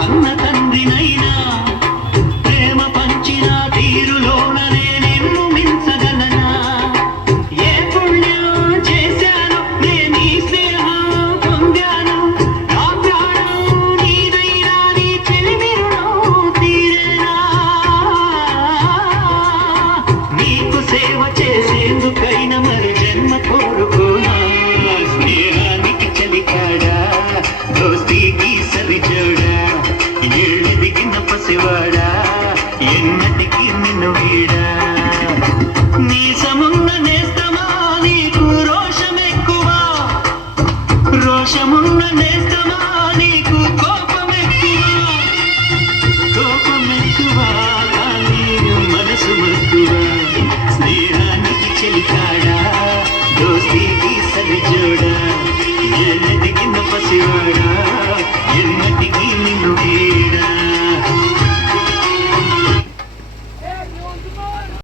కన్న తండ్రినైనా ప్రేమ పంచిన తీరులోననే నిన్ను మించగలనా ఏ పుణ్యం చేశాను నేను ఈ స్నేహం పొందాను నా ప్రాణం నీదైనా నీ చెలిమి రుణం తీరేనా నీకు సేవ చేసేందుకైనా మరి జన్మ కోరుకోనా స్నేహానికి చలికాడా దోస్తీకి సరిజోడా ఏళ్ళు దిగిన పసివాడా